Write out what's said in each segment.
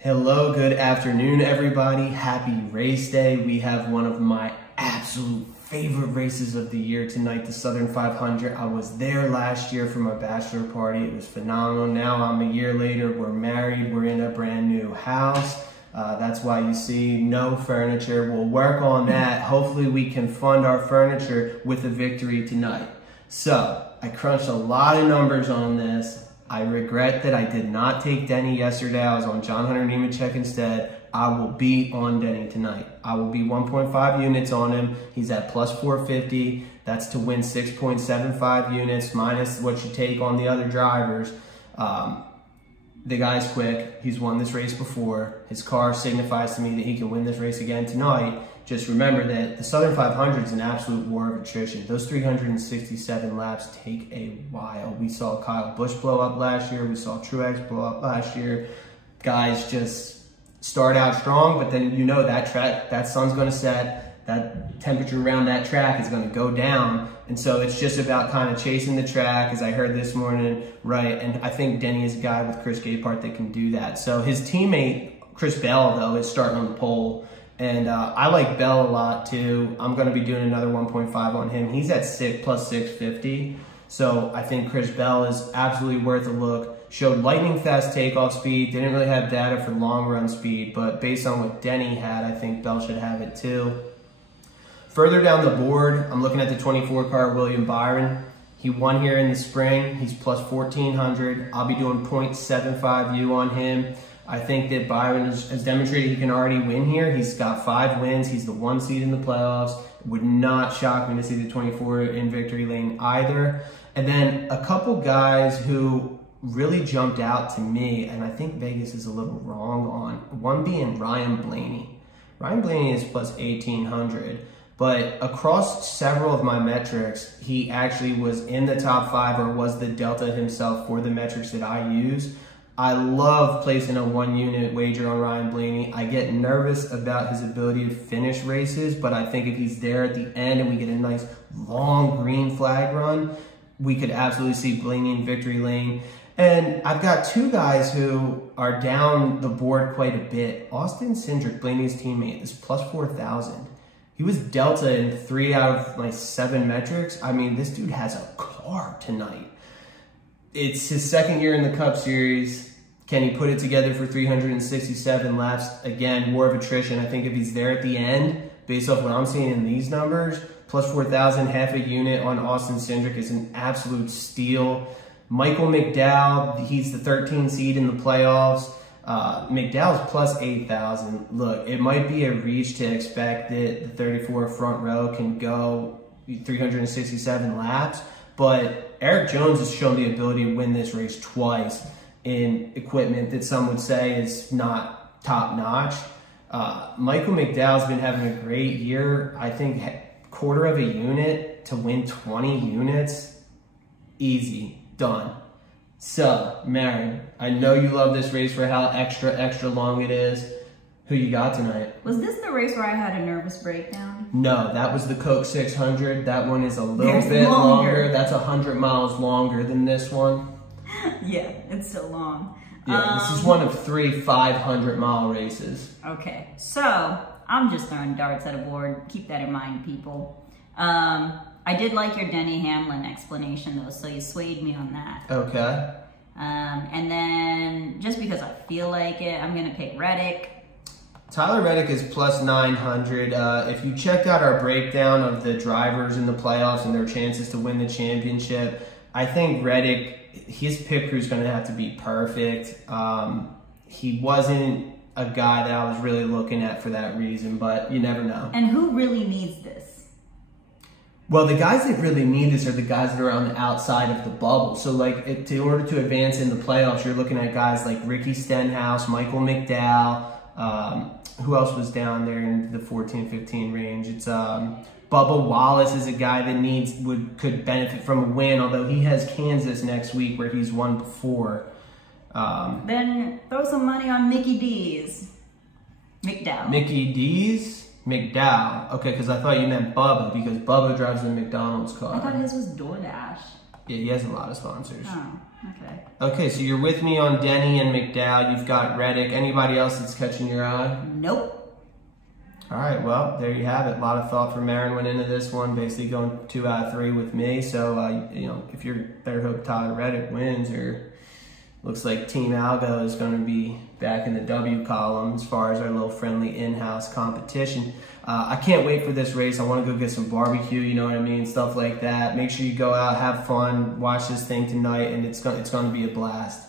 Hello, good afternoon, everybody. Happy race day. We have one of my absolute favorite races of the year tonight, the Southern 500. I was there last year for my bachelor party. It was phenomenal. Now I'm a year later. We're married. We're in a brand new house. That's why you see no furniture. We'll work on that. Hopefully we can fund our furniture with a victory tonight. So I crunched a lot of numbers on this. I regret that I did not take Denny yesterday. I was on John Hunter Nemechek instead. I will be on Denny tonight. I will be 1.5 units on him. He's at plus 450. That's to win 6.75 units minus what you take on the other drivers. The guy's quick. He's won this race before. His car signifies to me that he can win this race again tonight. Just remember that the Southern 500 is an absolute war of attrition. Those 367 laps take a while. We saw Kyle Busch blow up last year. We saw Truex blow up last year. Guys just start out strong, but then you know that track, that sun's going to set. That temperature around that track is going to go down. And so it's just about kind of chasing the track, as I heard this morning, right? And I think Denny is a guy with Chris Gapart that can do that. So his teammate, Chris Bell, though, is starting on the pole. And I like Bell a lot too. I'm going to be doing another 1.5 on him. He's at plus 650. So I think Chris Bell is absolutely worth a look. Showed lightning fast takeoff speed. Didn't really have data for long run speed, but based on what Denny had, I think Bell should have it too. Further down the board, I'm looking at the 24 car William Byron. He won here in the spring. He's plus 1400. I'll be doing 0.75U on him. I think that Byron has demonstrated he can already win here. He's got 5 wins. He's the 1 seed in the playoffs. It would not shock me to see the 24 in victory lane either. And then a couple guys who really jumped out to me, and I think Vegas is a little wrong on, one being Ryan Blaney. Ryan Blaney is plus 1800. But across several of my metrics, he actually was in the top 5 or was the delta himself for the metrics that I use. I love placing a 1 unit wager on Ryan Blaney. I get nervous about his ability to finish races, but I think if he's there at the end and we get a nice long green flag run, we could absolutely see Blaney in victory lane. And I've got 2 guys who are down the board quite a bit. Austin Cindric, Blaney's teammate, is plus 4,000. He was delta in 3 out of my 7 metrics. I mean, this dude has a car tonight. It's his 2nd year in the Cup Series. Can he put it together for 367 laps? Again, war of attrition. I think if he's there at the end, based off what I'm seeing in these numbers, plus 4,000, half a unit on Austin Cindric is an absolute steal. Michael McDowell, he's the 13 seed in the playoffs. McDowell's plus 8,000. Look, it might be a reach to expect that the 34 front row can go 367 laps, but Eric Jones has shown the ability to win this race twice in equipment that some would say is not top-notch. Michael McDowell's been having a great year. I think quarter of a unit to win 20 units, easy, done. So, Marion, I know you love this race for how extra long it is. Who you got tonight? Was this the race where I had a nervous breakdown? No, that was the Coke 600. That one is a little bit longer. That's 100 miles longer than this one. Yeah, it's so long. Yeah, this is one of 3 500-mile races. Okay, so I'm just throwing darts at a board. Keep that in mind, people. I did like your Denny Hamlin explanation, though, so you swayed me on that. Okay. And then, just because I feel like it, I'm going to pick Reddick. Tyler Reddick is plus 900. If you checked out our breakdown of the drivers in the playoffs and their chances to win the championship, I think Reddick, his pit crew is going to have to be perfect. He wasn't a guy that I was really looking at for that reason, but you never know. And who really needs this? Well, the guys that really need this are the guys that are on the outside of the bubble. So, like, in order to advance in the playoffs, you're looking at guys like Ricky Stenhouse, Michael McDowell. Who else was down there in the 14-15 range? It's Bubba Wallace is a guy that could benefit from a win, although he has Kansas next week where he's won before. Then throw some money on Mickey D's. McDowell. Mickey D's? McDowell. Okay, because I thought you meant Bubba, because Bubba drives the McDonald's car. I thought his was DoorDash. Yeah, he has a lot of sponsors. Oh, okay. Okay, so you're with me on Denny and McDowell. You've got Reddick. Anybody else that's catching your eye? Nope. All right, well, there you have it. A lot of thought from Marin went into this one, basically going 2 out of 3 with me. So, you know, if you better hope Tyler Reddick wins, or looks like Team Algo is going to be back in the W column as far as our little friendly in-house competition. I can't wait for this race. I want to go get some barbecue, you know what I mean, stuff like that. Make sure you go out, have fun, watch this thing tonight, and it's going to be a blast.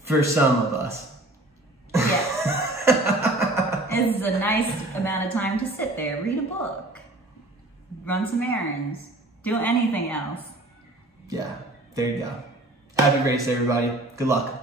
For some of us. Yes. This is a nice amount of time to sit there, read a book, run some errands, do anything else. Yeah, there you go. Happy race, everybody. Good luck.